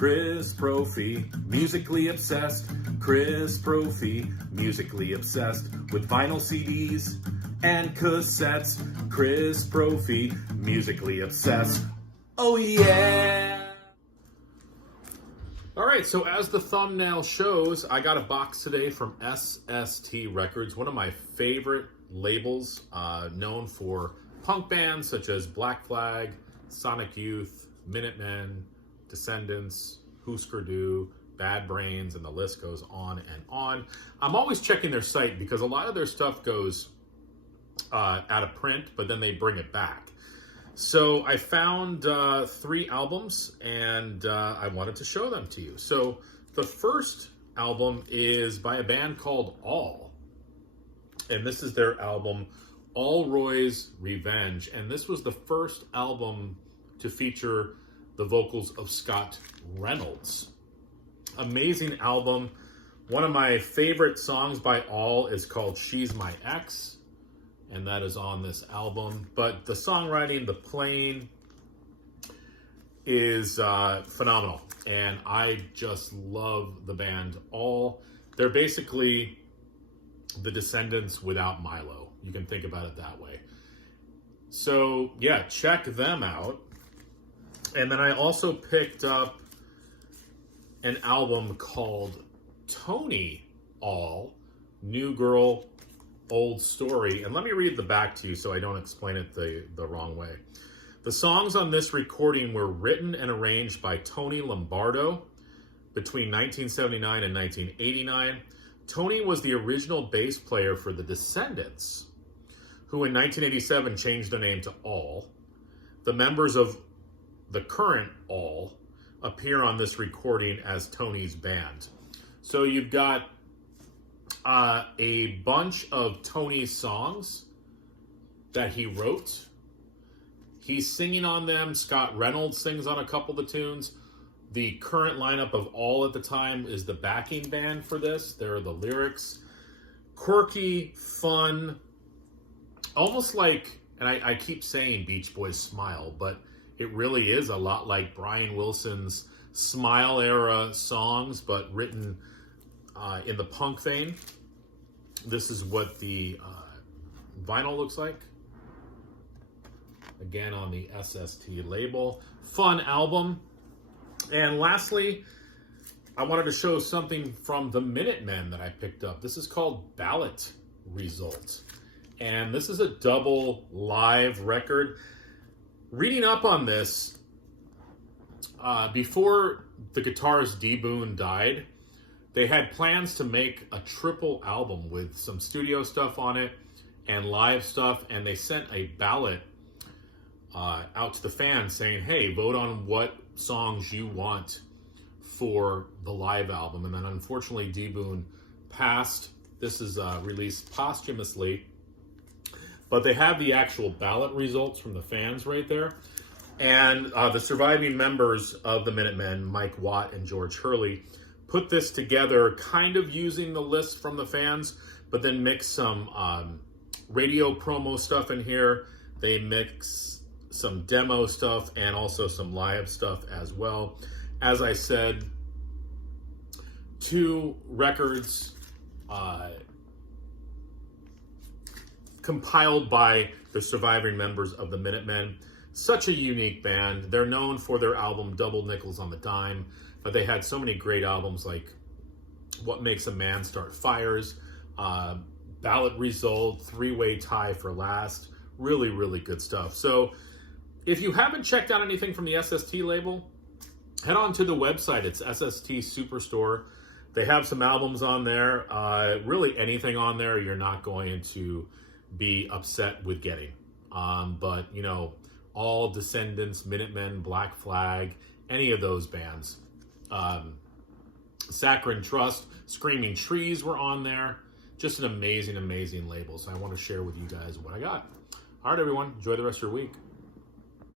Chris Brophy, musically obsessed. Chris Brophy, musically obsessed with vinyl CDs and cassettes. Chris Brophy, musically obsessed. Oh yeah! All right, so as the thumbnail shows, I got a box today from SST Records, one of my favorite labels, known for punk bands such as Black Flag, Sonic Youth, Minutemen, Descendants, Husker Du, Bad Brains, and the list goes on and on. I'm always checking their site because a lot of their stuff goes out of print, but then they bring it back. So I found 3 albums, and I wanted to show them to you. So the first album is by a band called All, and this is their album, All Roy's Revenge, and this was the first album to feature the vocals of Scott Reynolds. Amazing album. One of my favorite songs by All is called She's My Ex, and that is on this album. But the songwriting, the playing is phenomenal, and I just love the band All. They're basically the Descendants without Milo. You can think about it that way. So yeah, check them out. And then I also picked up an album called Tony All, New Girl, Old Story. And let me read the back to you so I don't explain it the wrong way. The songs on this recording were written and arranged by Tony Lombardo between 1979 and 1989. Tony was the original bass player for the Descendants, who in 1987 changed their name to All. The members of the current All appear on this recording as Tony's band. So you've got a bunch of Tony's songs that he wrote. He's singing on them. Scott Reynolds sings on a couple of the tunes. The current lineup of All at the time is the backing band for this. There are the lyrics. Quirky, fun, almost like, and I keep saying Beach Boys Smile, but it really is a lot like Brian Wilson's Smile era songs, but written in the punk vein. This is what the vinyl looks like. Again, on the SST label. Fun album. And lastly, I wanted to show something from the Minutemen that I picked up. This is called Ballot Result. And this is a double live record. Reading up on this, before the guitarist D. Boon died, they had plans to make a triple album with some studio stuff on it and live stuff, and they sent a ballot out to the fans saying, hey, vote on what songs you want for the live album. And then unfortunately D. Boon passed. This is released posthumously, but they have the actual ballot results from the fans right there. And the surviving members of the Minutemen, Mike Watt and George Hurley, put this together kind of using the list from the fans, but then mix some radio promo stuff in here. They mix some demo stuff and also some live stuff as well. As I said, 2 records compiled by the surviving members of the Minutemen. Such a unique band. They're known for their album Double Nickels on the Dime, but they had so many great albums like What Makes a Man Start Fires, Ballot Result, Three-Way Tie for Last. Really, really good stuff. So if you haven't checked out anything from the SST label, head on to the website. It's SST Superstore. They have some albums on there. Really anything on there you're not going to be upset with getting. But, you know, All, Descendants, Minutemen, Black Flag, any of those bands. Saccharine Trust, Screaming Trees were on there. Just an amazing, amazing label. So I want to share with you guys what I got. All right, everyone. Enjoy the rest of your week.